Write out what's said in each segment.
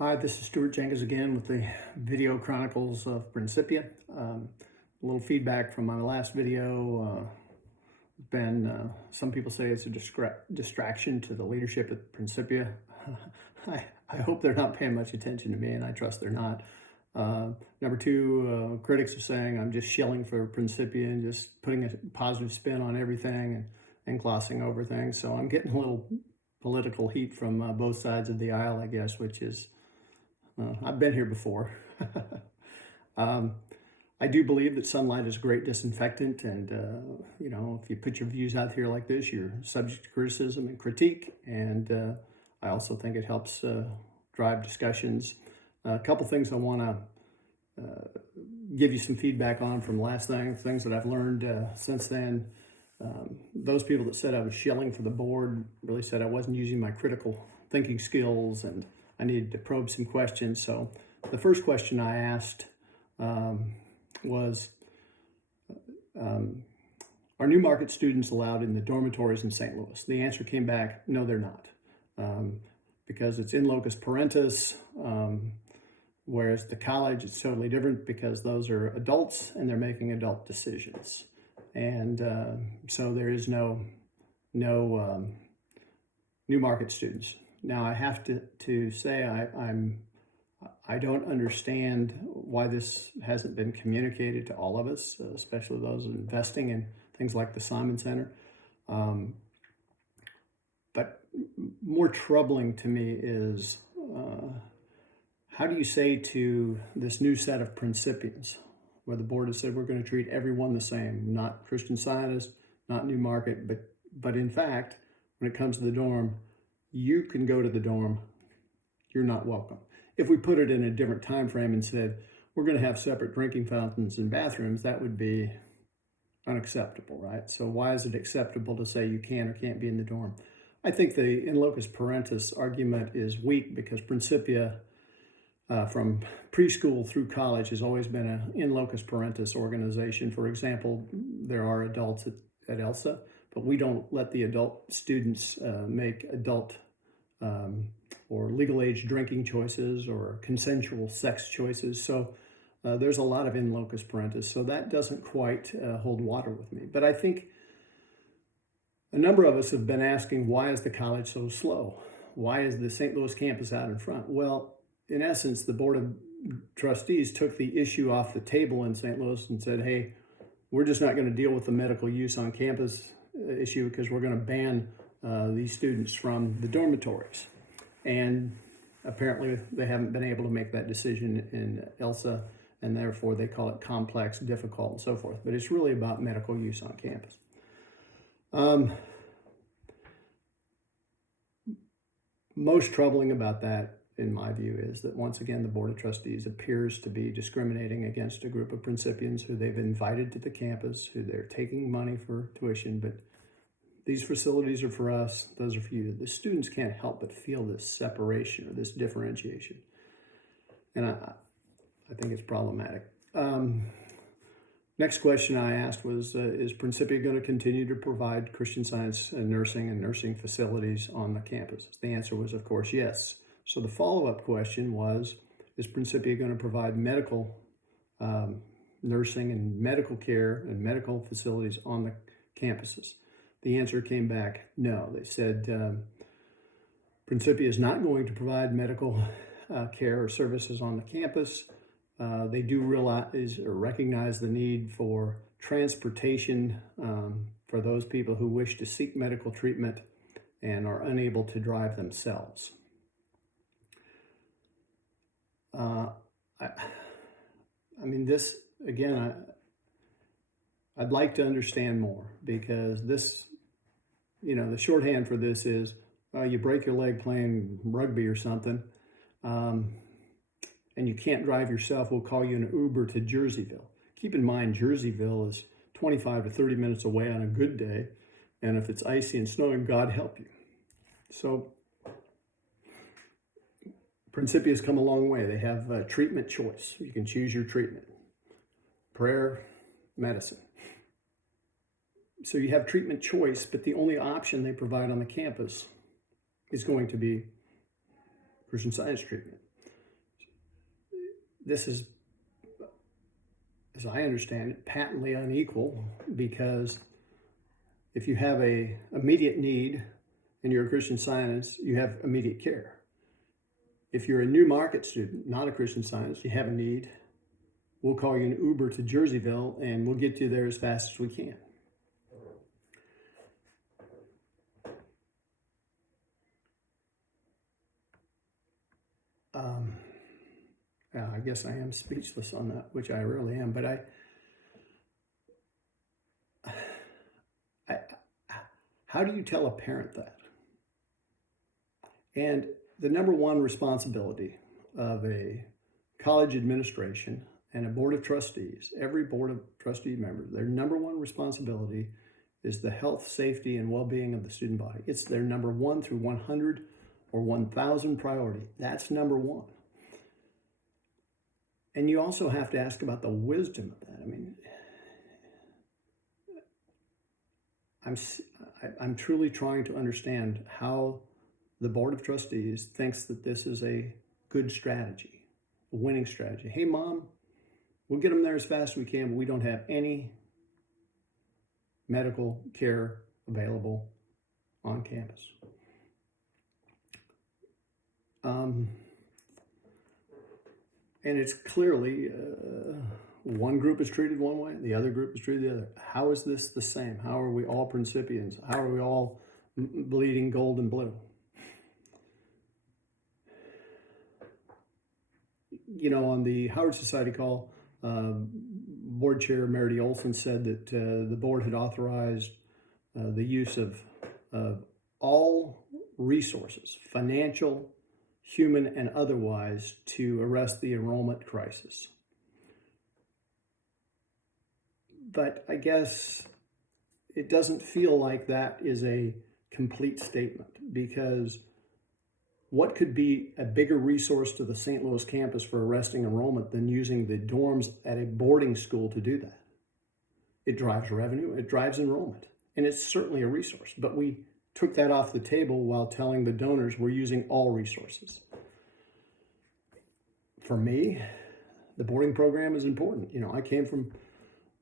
Hi, this is Stuart Jenkins again with the video chronicles of Principia. A little feedback from my last video. Some people say it's a distraction to the leadership at Principia. I hope they're not paying much attention to me, and I trust they're not. Number two, critics are saying I'm just shilling for Principia and just putting a positive spin on everything and glossing over things. So I'm getting a little political heat from both sides of the aisle, I guess, which is I've been here before. um, I do believe that sunlight is a great disinfectant, and if you put your views out here like this, you're subject to criticism and critique. And I also think it helps drive discussions. A couple things I want to give you some feedback on from last things that I've learned since then. Those people that said I was shilling for the board really said I wasn't using my critical thinking skills and I needed to probe some questions. So the first question I asked was, are new market students allowed in the dormitories in St. Louis? The answer came back, no, they're not. Because it's in locus parentis, whereas the college, it's totally different because those are adults and they're making adult decisions. And so there is no new market students. Now I have to say I don't understand why this hasn't been communicated to all of us, especially those investing in things like the Simon Center. But more troubling to me is how do you say to this new set of principians, where the board has said we're going to treat everyone the same, not Christian Scientists, not New Market, but in fact, when it comes to the dorm, you can go to the dorm, you're not welcome. If we put it in a different time frame and said we're going to have separate drinking fountains and bathrooms, that would be unacceptable, right? So why is it acceptable to say you can or can't be in the dorm? I think the in locus parentis argument is weak because Principia, from preschool through college, has always been an in locus parentis organization. For example, there are adults at ELSA, but we don't let the adult students make adult or legal age drinking choices or consensual sex choices. So there's a lot of in locus parentis. So that doesn't quite hold water with me. But I think a number of us have been asking, why is the college so slow? Why is the St. Louis campus out in front? Well, in essence, the Board of Trustees took the issue off the table in St. Louis and said, hey, we're just not going to deal with the medical use on campus issue because we're going to ban these students from the dormitories. And apparently they haven't been able to make that decision in ELSA, and therefore they call it complex, difficult, and so forth. But it's really about medical use on campus. Most troubling about that, in my view, is that once again the Board of Trustees appears to be discriminating against a group of Principians who they've invited to the campus, who they're taking money for tuition, but these facilities are for us, those are for you. The students can't help but feel this separation or this differentiation. And I think it's problematic. Next question I asked was, is Principia going to continue to provide Christian Science and nursing facilities on the campus? The answer was, of course, yes. So the follow-up question was, is Principia going to provide medical nursing and medical care and medical facilities on the campuses? The answer came back, no. They said Principia is not going to provide medical care or services on the campus. They do realize or recognize the need for transportation for those people who wish to seek medical treatment and are unable to drive themselves. I mean, this, again, I'd like to understand more, because this, the shorthand for this is you break your leg playing rugby or something, and you can't drive yourself, we'll call you an Uber to Jerseyville. Keep in mind, Jerseyville is 25 to 30 minutes away on a good day, and if it's icy and snowing, God help you. So Principia has come a long way. They have a treatment choice. You can choose your treatment. Prayer, medicine. So you have treatment choice, but the only option they provide on the campus is going to be Christian Science treatment. this is, as I understand it, patently unequal, because if you have a immediate need and you're a Christian Scientist, you have immediate care. If you're a new market student, not a Christian Scientist, you have a need, we'll call you an Uber to Jerseyville and we'll get you there as fast as we can. I guess I am speechless on that, which I really am, but how do you tell a parent that? And the number one responsibility of a college administration and a board of trustees, every board of trustee member, their number one responsibility is the health, safety, and well-being of the student body. It's their number 1 through 100 or 1,000 priority. That's number one. And you also have to ask about the wisdom of that. I mean, I'm truly trying to understand how the board of trustees thinks that this is a good strategy, a winning strategy. Hey, Mom, we'll get them there as fast as we can, but we don't have any medical care available on campus. And it's clearly one group is treated one way, the other group is treated the other. How is this the same? How are we all Principians? How are we all bleeding gold and blue? You know, on the Howard Society call, board chair Meredith Olson said that the board had authorized the use of all resources, financial, human, and otherwise, to arrest the enrollment crisis. But I guess it doesn't feel like that is a complete statement, because what could be a bigger resource to the St. Louis campus for arresting enrollment than using the dorms at a boarding school to do that? It drives revenue, it drives enrollment, and it's certainly a resource. But we took that off the table while telling the donors we're using all resources. For me, the boarding program is important. You know, I came from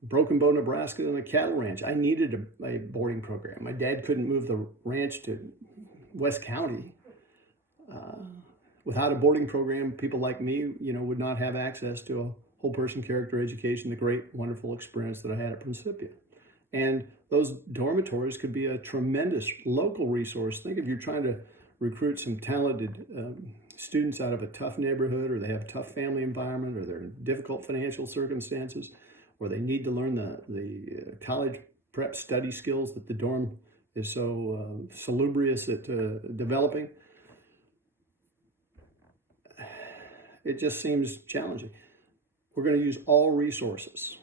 Broken Bow, Nebraska, and a cattle ranch. I needed a boarding program. My dad couldn't move the ranch to West County. Without a boarding program, people like me, you know, would not have access to a whole person character education, the great, wonderful experience that I had at Principia. And those dormitories could be a tremendous local resource. Think if you're trying to recruit some talented students out of a tough neighborhood, or they have a tough family environment, or they're in difficult financial circumstances, or they need to learn the college prep study skills that the dorm is so salubrious at developing. It just seems challenging. We're going to use all resources,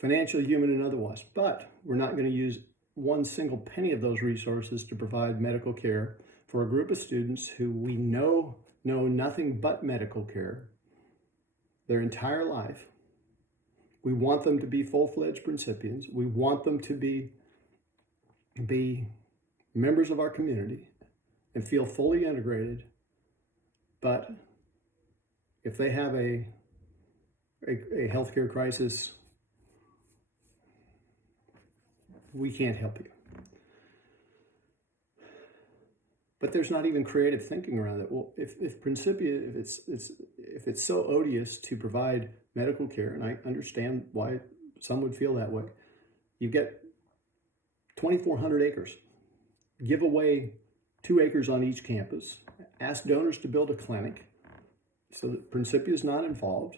financial, human, and otherwise, but we're not going to use one single penny of those resources to provide medical care for a group of students who we know nothing but medical care their entire life. We want them to be full-fledged Principians. We want them to be members of our community and feel fully integrated. But if they have a healthcare crisis, we can't help you. But there's not even creative thinking around it. Well, if Principia, if it's so odious to provide medical care, and I understand why some would feel that way, you get 2,400 acres. Give away 2 acres on each campus. Ask donors to build a clinic so that Principia is not involved.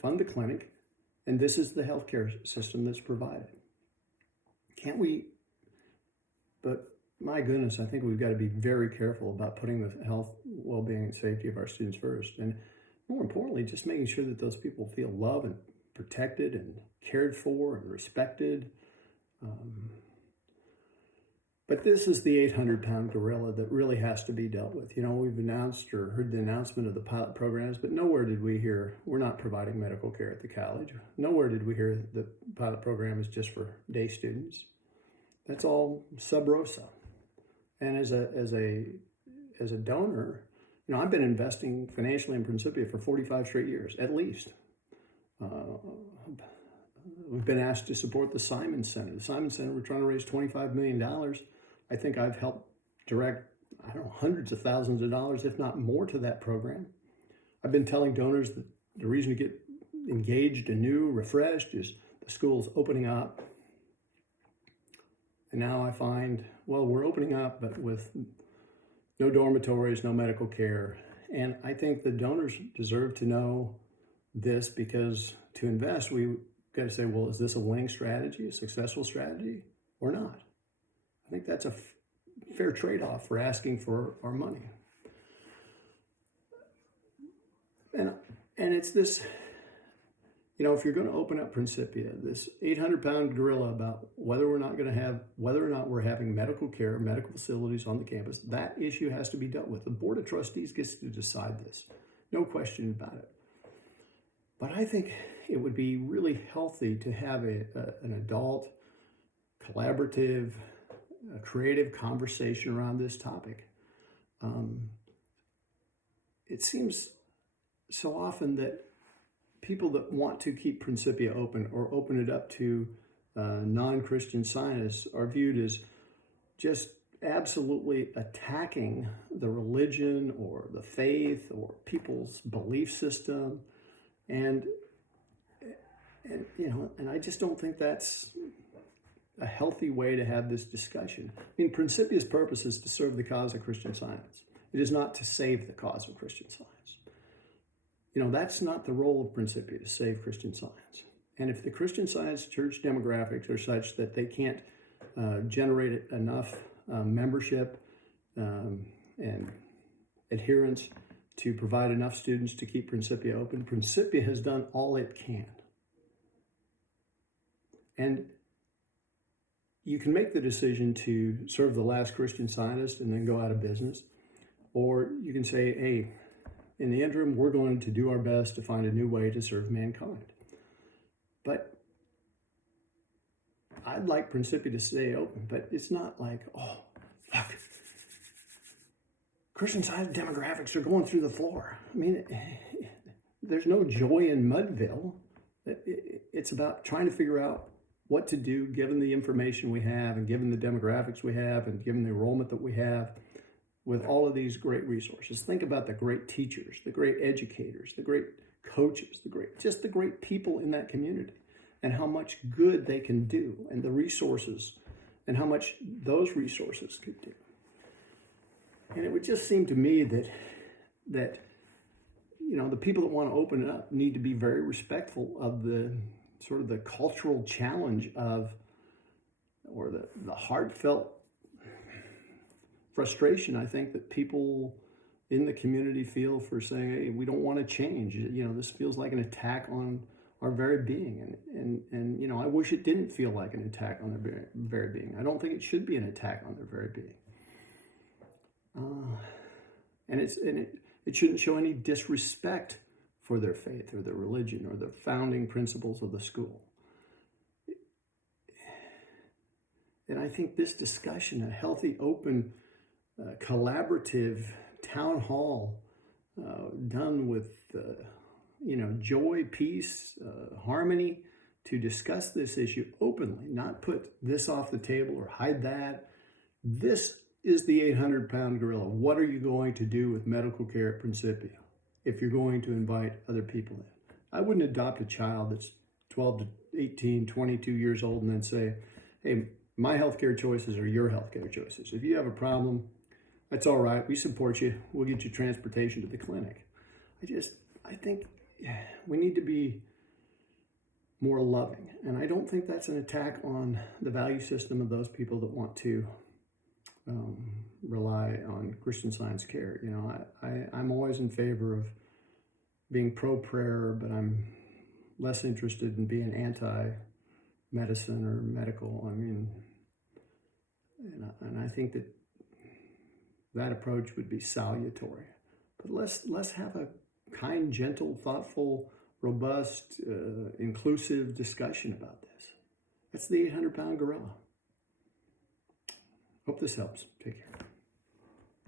Fund the clinic, and this is the healthcare system that's provided. Can't we? But my goodness, I think we've got to be very careful about putting the health, well-being, and safety of our students first. And more importantly, just making sure that those people feel loved and protected and cared for and respected. But this is the 800-pound gorilla that really has to be dealt with. You know, we've announced or heard the announcement of the pilot programs, but nowhere did we hear we're not providing medical care at the college. Nowhere did we hear the pilot program is just for day students. That's all sub rosa. And as a donor, I've been investing financially in Principia for 45 straight years, at least. Uh, we've been asked to support the Simon Center. The Simon Center, we're trying to raise $25 million. I think I've helped direct, hundreds of thousands of dollars, if not more, to that program. I've been telling donors that the reason to get engaged and new, refreshed, is the school's opening up. And now I find, well, we're opening up, but with no dormitories, no medical care. And I think the donors deserve to know this, because to invest, we've got to say, well, is this a winning strategy, a successful strategy, or not? I think that's a fair trade-off for asking for our money. And it's this, if you're going to open up Principia, this 800-pound gorilla about whether or not we're having medical care, medical facilities on the campus, that issue has to be dealt with. The Board of Trustees gets to decide this, no question about it. But I think it would be really healthy to have an adult, collaborative, creative conversation around this topic. It seems so often that people that want to keep Principia open or open it up to non-Christian scientists are viewed as just absolutely attacking the religion or the faith or people's belief system. And I just don't think that's a healthy way to have this discussion. Principia's purpose is to serve the cause of Christian Science. It is not to save the cause of Christian Science. That's not the role of Principia, to save Christian Science. And if the Christian Science church demographics are such that they can't generate enough membership and adherence to provide enough students to keep Principia open, Principia has done all it can. And you can make the decision to serve the last Christian Scientist and then go out of business. Or you can say, hey, in the interim, we're going to do our best to find a new way to serve mankind. But I'd like Principia to stay open, but it's not like, oh, look, Christian Science demographics are going through the floor. There's no joy in Mudville. It's about trying to figure out what to do given the information we have and given the demographics we have and given the enrollment that we have with all of these great resources. Think about the great teachers, the great educators, the great coaches, the great people in that community, and how much good they can do, and the resources, and how much those resources could do. And it would just seem to me that the people that want to open it up need to be very respectful of the sort of the cultural challenge of, or the heartfelt frustration, I think, that people in the community feel for saying, hey, we don't want to change. This feels like an attack on our very being. And I wish it didn't feel like an attack on their very being. I don't think it should be an attack on their very being. And it shouldn't show any disrespect for their faith or their religion or the founding principles of the school. And I think this discussion, a healthy, open, collaborative town hall done with joy, peace, harmony, to discuss this issue openly, not put this off the table or hide that. This is the 800-pound gorilla. What are you going to do with medical care at Principia if you're going to invite other people in? I wouldn't adopt a child that's 12 to 18, 22 years old and then say, hey, my healthcare choices are your healthcare choices. If you have a problem, that's all right. We support you. We'll get you transportation to the clinic. I think we need to be more loving. And I don't think that's an attack on the value system of those people that want to rely on Christian Science care. I'm always in favor of being pro-prayer, but I'm less interested in being anti-medicine or medical. And I think that approach would be salutary. But let's have a kind, gentle, thoughtful, robust, inclusive discussion about this. That's the 800-pound gorilla. Hope this helps. Take care.